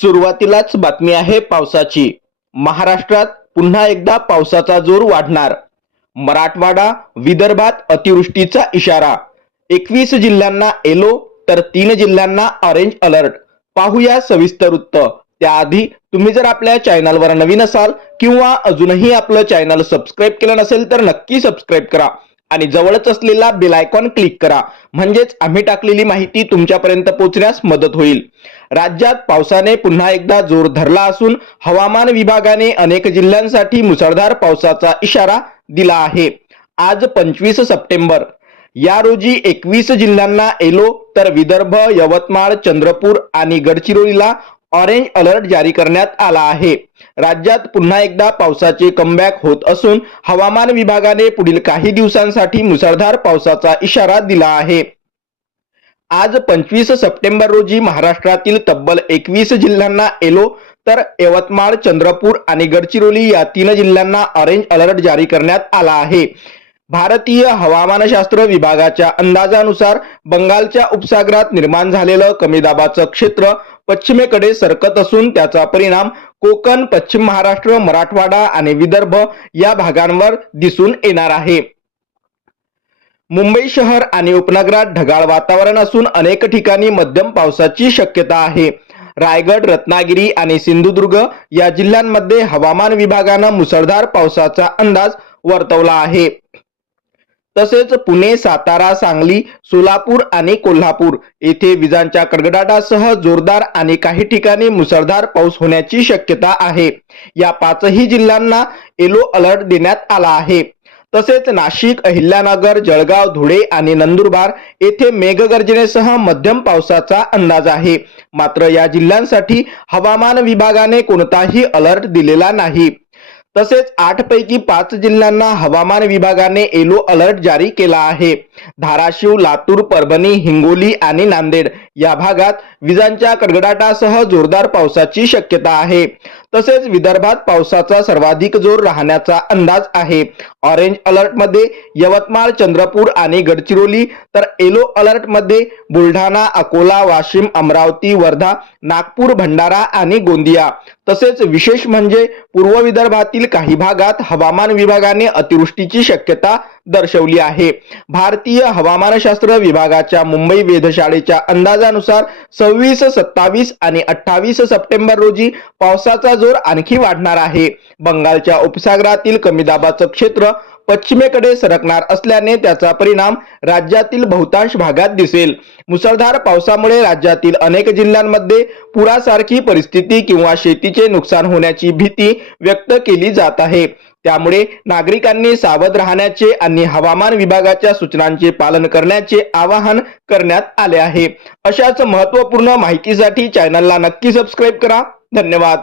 सुरुवातीलाच बातमी आहे पावसाची. महाराष्ट्रात पुन्हा एकदा पावसाचा जोर वाढणार. मराठवाडा विदर्भात अतिवृष्टीचा इशारा. एकवीस जिल्ह्यांना येलो तर तीन जिल्ह्यांना ऑरेंज अलर्ट पाहूया सविस्तर वृत्त. त्याआधी तुम्ही जर आपल्या चॅनलवर नवीन असाल किंवा अजूनही आपलं चॅनल सबस्क्राईब केलं नसेल तर नक्की सबस्क्राईब करा. आणि जवळच असलेला बेल आयकॉन क्लिक करा. म्हणजेच आम्ही टाकलेली माहिती तुमच्यापर्यंत पोहोचण्यास मदत होईल. राज्यात पावसाने पुन्हा एकदा जोर धरला असून हवामान विभागाने अनेक जिल्ह्यांसाठी मुसळधार पावसाचा इशारा दिला आहे. आज पंचवीस सप्टेंबर. या रोजी एकवीस जिल्ह्यांना येलो तर विदर्भ यवतमाळ चंद्रपूर आणि गडचिरोलीला ऑरेंज अलर्ट जारी करण्यात आला आहे. राज्यात पुन्हा एकदा पावसाचे कमबॅक होत असून हवामान विभागाने पुढील काही दिवसांसाठी मुसळधार पावसाचा इशारा दिला आहे. आज पंचवीस सप्टेंबर रोजी महाराष्ट्रातील तब्बल एकवीस जिल्ह्यांना येलो तर यवतमाळ चंद्रपूर आणि गडचिरोली या तीन जिल्ह्यांना ऑरेंज अलर्ट जारी करण्यात आला आहे. भारतीय हवामानशास्त्र विभागाच्या अंदाजानुसार बंगालच्या उपसागरात निर्माण झालेलं कमी दाबाचं क्षेत्र पश्चिमेकडे सरकत असून त्याचा परिणाम कोकण पश्चिम महाराष्ट्र मराठवाडा आणि विदर्भ या भागांवर दिसून येणार आहे. मुंबई शहर आणि उपनगरात ढगाळ वातावरण असून अनेक ठिकाणी मध्यम पावसाची शक्यता आहे. रायगड रत्नागिरी आणि सिंधुदुर्ग या जिल्ह्यांमध्ये हवामान विभागानं मुसळधार पावसाचा अंदाज वर्तवला आहे. तसेच पुणे सातारा सांगली सोलापूर आणि कोल्हापूर येथे विजांच्या कडकडाटासह जोरदार आणि काही ठिकाणी मुसळधार पाऊस होण्याची शक्यता आहे. या पाचही जिल्ह्यांना येलो अलर्ट देण्यात आला आहे. तसेच नाशिक अहिल्यानगर जळगाव धुळे आणि नंदुरबार येथे मेघगर्जनेसह मध्यम पावसाचा अंदाज आहे. मात्र या जिल्ह्यांसाठी हवामान विभागाने कोणताही अलर्ट दिलेला नाही. तसेच आठ पैकी पाच जिल्ह्यांना हवामान विभागाने येलो अलर्ट जारी केला आहे. धाराशिव लातूर परभणी हिंगोली आणि नांदेड या भागात विजांच्या कडकडाटासह जोरदार पावसाची शक्यता आहे. तसेच विदर्भात पावसाचा सर्वाधिक जोर राहण्याचा अंदाज आहे. ऑरेंज अलर्टमध्ये यवतमाळ चंद्रपूर आणि गडचिरोली तर येलो अलर्टमध्ये बुलढाणा अकोला वाशिम अमरावती वर्धा नागपूर भंडारा आणि गोंदिया. तसेच विशेष म्हणजे पूर्व विदर्भातील काही भागात हवामान विभागाने अतिवृष्टीची शक्यता दर्शवली आहे. भारतीय हवामानशास्त्र विभागाच्या मुंबई वेधशाळेच्या अंदाजानुसार सव्वीस सत्तावीस आणि अठ्ठावीस सप्टेंबर रोजी पावसाचा जोर आणखी वाढणार आहे. बंगालच्या उपसागरातील कमी दाबाचं क्षेत्र पश्चिमेकडे सरकणार असल्याने त्याचा परिणाम राज्यातील बहुतांश भागात दिसेल. मुसळधार पावसामुळे राज्यातील अनेक जिल्ह्यांमध्ये पुरासारखी परिस्थिती किंवा शेतीचे नुकसान होण्याची भीती व्यक्त केली जात आहे. त्यामुळे नागरिकांनी सावध राहण्याचे आणि हवामान विभागाच्या सूचनांचे पालन करण्याचे आवाहन करण्यात आले आहे. अशाच महत्त्वपूर्ण माहितीसाठी चॅनलला नक्की सबस्क्राईब करा. धन्यवाद.